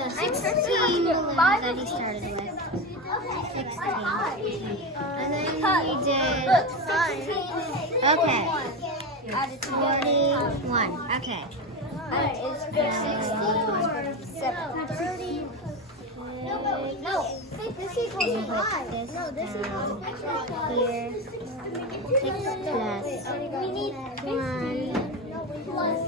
the 16 balloons that he started with. 16. And then he did... Okay. 41. Okay. Is 16 or 30? No, this equals 5. No, this equals Here. 6 plus we need 1. plus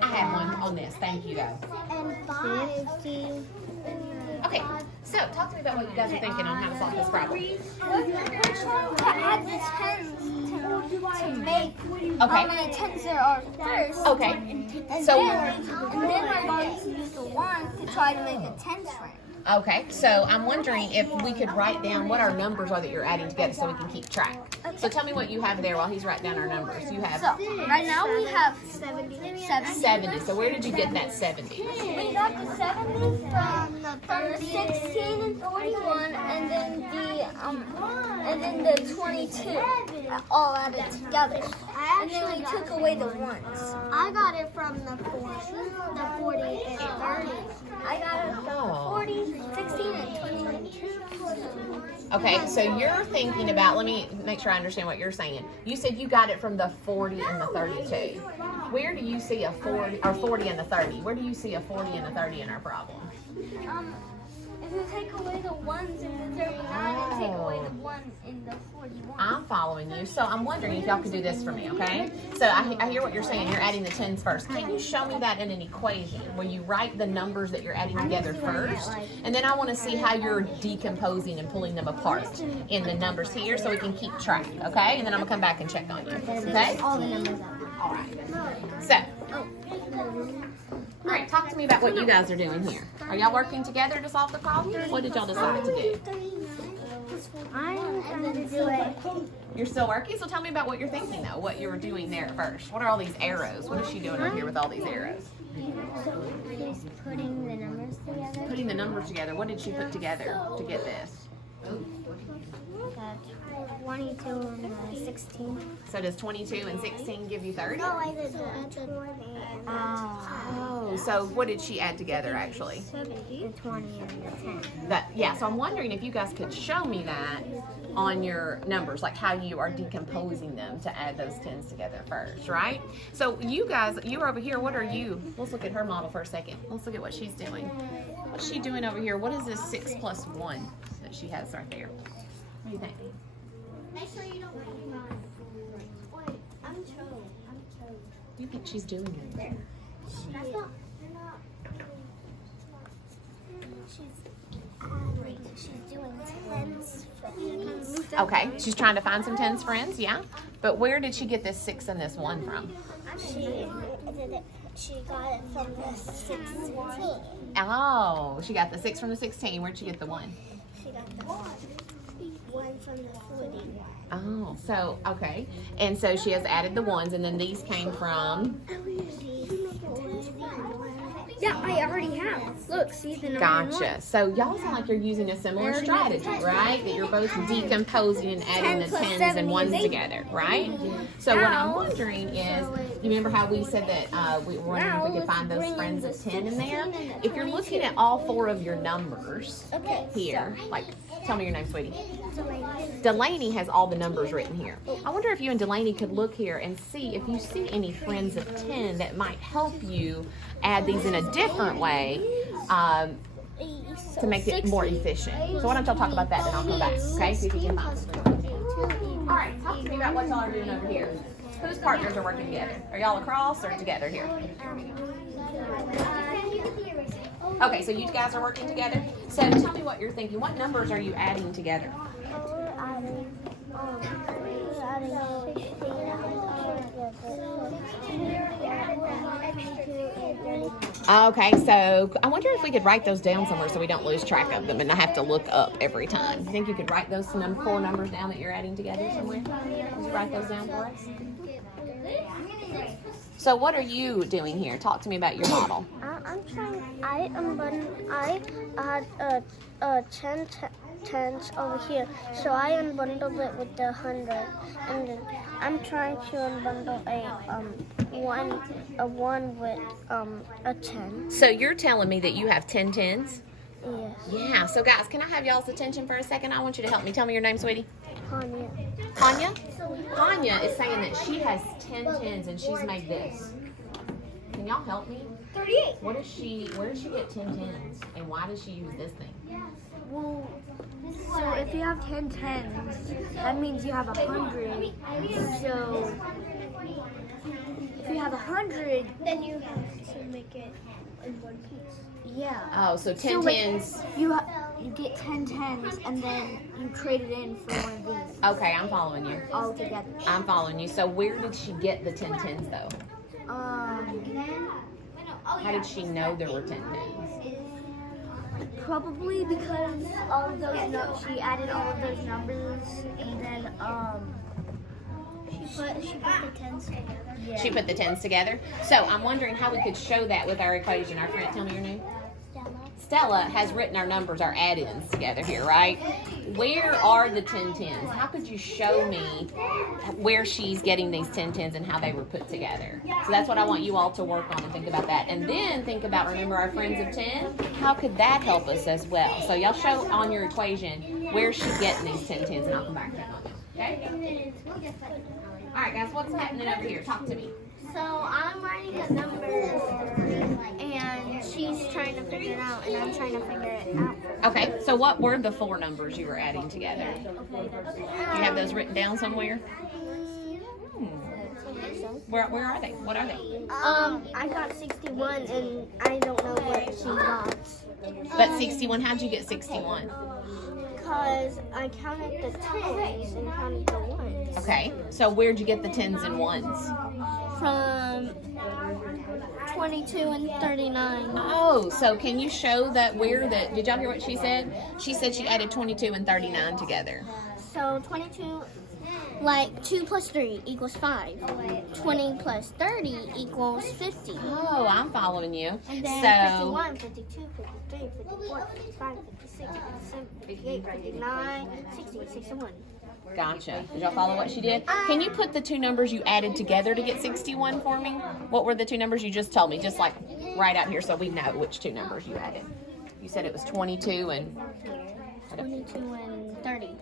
I have one on this. Thank you, though. and 5. 50. Okay, so talk to me about what you guys are thinking on how to solve this problem. We're trying to add the tens to make how many tens there are first. Okay, And so then we're going to use the one to try to make a tens frame. okay, so I'm wondering if we could write down what our numbers are that you're adding together so we can keep track. So tell me what you have there while he's writing down our numbers. You have So right now we have 70. 70. So where did you get that 70? We got the 70 from the 16 and 41, and then the 22, all added together. And then we took away the ones. I got it from the 40 and 30. I got it from the 40, 16, and 22. Okay, so you're thinking about, let me make sure I understand what you're saying. You said you got it from the 40 and the 32. Where do you see a 40, or 40 and the 30? Where do you see a 40 and a 30 in our problem? If you take away the ones in the 39 and take away the 1 in the 41. I'm following you. So I'm wondering if y'all could do this for me, okay? So I hear what you're saying. You're adding the tens first. Can you show me that in an equation where you write the numbers that you're adding together first? And then I want to see how you're decomposing and pulling them apart in the numbers here so we can keep track, okay? And then I'm going to come back and check on you, okay? All the numbers up. All right. So, all right, talk to me about what you guys are doing here. Are y'all working together to solve the problem? What did y'all decide to do? I'm trying to do it. You're still working? So tell me about what you're thinking, though, what you were doing there at first. What are all these arrows? What is she doing over here with all these arrows? She's putting the numbers together. Putting the numbers together. What did she put together to get this? 22 and 16. So does 22 and 16 give you 30? No, I did the 20 and Oh, so what did she add together, actually? 70. The 20 and the 10. Yeah, so I'm wondering if you guys could show me that on your numbers, like how you are decomposing them to add those tens together first, right? So you guys, you're over here, what are you? Let's look at her model for a second. Let's look at what she's doing. What's she doing over here? What is this 6 plus 1 that she has right there? What do you think? make sure you don't break mine. Wait, I'm Cho. What do you think she's doing right there? That's not. They're not. She's doing tens. Okay, she's trying to find some tens friends, yeah? But where did she get this 6 and this 1 from? She got it from the 16. Oh, she got the 6 from the 16. Where'd she get the 1? She got the one from the 40. Oh, so, okay. And so she has added the ones, and then these came from... Yeah, I already have. Look, see the number Gotcha. So y'all sound like you're using a similar strategy, right? That you're both decomposing and adding the 10s and 1s together, right? So what I'm wondering is, you remember how we said that we were wondering if we could find those friends of 10 in there? If you're looking at all 4 of your numbers here, like, tell me your name, sweetie. Delaney has all the numbers written here. I wonder if you and Delaney could look here and see if you see any friends of 10 that might help you add these in a different way to make it more efficient. So why don't y'all talk about that, then I'll come back, okay? See if you can find them. All right, talk to me about what y'all are doing over here. Whose partners are working together? Are y'all across or together here? Okay, so you guys are working together. So tell me what you're thinking. What numbers are you adding together? Okay, so I wonder if we could write those down somewhere so we don't lose track of them and not have to look up every time. You think you could write those 4 numbers down that you're adding together somewhere? Would you write those down for us? So what are you doing here? Talk to me about your model. I'm trying. I had 10 tens over here, so I unbundled it with the 100, and then I'm trying to unbundle a one with a 10. So you're telling me that you have 10 tens? Yes. Yeah. So guys, can I have y'all's attention for a second? I want you to help me. Tell me your name, sweetie. Tanya. Tanya? Tanya is saying that she has 10 tens and she's made this. Can y'all help me? 38. Where did she get 10 tens? And why does she use this thing? Well, so if you have 10 tens, that means you have 100. So if you have 100, then you have to make it in one piece. Yeah. Oh, so 10 tens. You get 10 tens, and then you trade it in for one of these. Okay, I'm following you. All together. I'm following you. So where did she get the 10 tens though? How did she know there were 10 tens? Probably because all of those she added all of those numbers, and then she put the tens together. Yeah. She put the tens together. So I'm wondering how we could show that with our equation. Our friend, tell me your name. Stella has written our numbers, our add-ins together here, right? Where are the 10 tens? How could you show me where she's getting these 10 tens and how they were put together? So that's what I want you all to work on and think about that. And then think about, remember our friends of 10? How could that help us as well? So y'all show on your equation where she's getting these 10 tens, and I'll come back to that on you. Okay? All right, guys, what's happening over here? Talk to me. So I'm writing the numbers, and she's trying to figure it out, and I'm trying to figure it out. Okay, so what were the 4 numbers you were adding together? Do you have those written down somewhere? Where are they? What are they? I got 61, and I don't know what she got. But 61, how'd you get 61? Because I counted the tens and counted the ones. Okay, so where'd you get the 10s and 1s? From 22 and 39. Oh, so can you show that did y'all hear what she said? She said she added 22 and 39 together. So 22, like 2 plus 3 equals 5. 20 plus 30 equals 50. Oh, I'm following you. And then So 51, 52, 53, 54, 55, 56, 57, 58, 59, 60, 61. Gotcha. Did y'all follow what she did? Can you put the 2 numbers you added together to get 61 for me? What were the 2 numbers you just told me? Just like right out here so we know which 2 numbers you added. You said it was 22 and 22 and 30.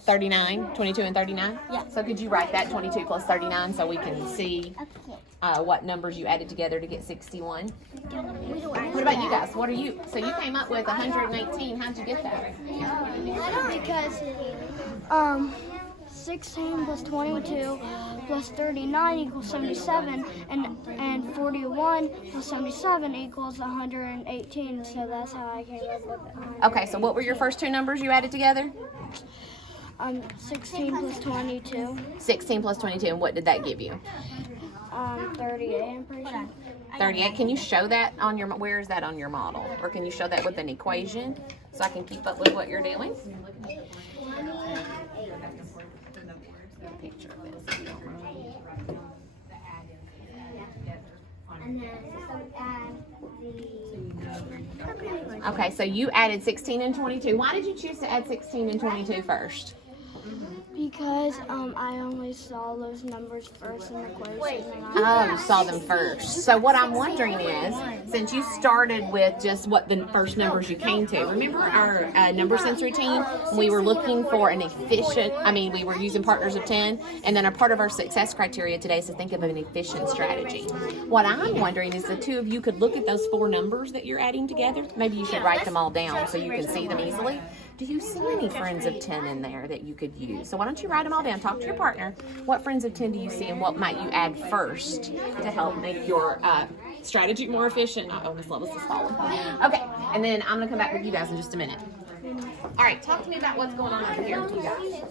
39? 22 and 39? Yeah. So could you write that 22 plus 39 so we can see what numbers you added together to get 61? What about you guys? What are you? So you came up with 118. How'd you get that? Because 16 plus 22 plus 39 equals 77, and 41 plus 77 equals 118. So that's how I came up with it. Okay, so what were your first 2 numbers you added together? 16 plus 22. 16 plus 22, and what did that give you? 38, I'm pretty sure. 38. Can you show that on your, where is that on your model? Or can you show that with an equation so I can keep up with what you're doing? Picture of this, if you don't mind. Okay, so you added 16 and 22. Why did you choose to add 16 and 22 first? Because I only saw those numbers first in the equation. Oh, you saw them first. So what I'm wondering is, since you started with just what the first numbers you came to, remember our number sense routine? We were looking for an efficient, we were using partners of 10, and then a part of our success criteria today is to think of an efficient strategy. What I'm wondering is the 2 of you could look at those 4 numbers that you're adding together. Maybe you should write them all down so you can see them easily. Do you see any friends of 10 in there that you could use? So why don't you write them all down? Talk to your partner. What friends of 10 do you see, and what might you add first to help make your strategy more efficient? Oh, Miss Lovis is falling. Okay, and then I'm going to come back with you guys in just a minute. All right, talk to me about what's going on over here with you guys.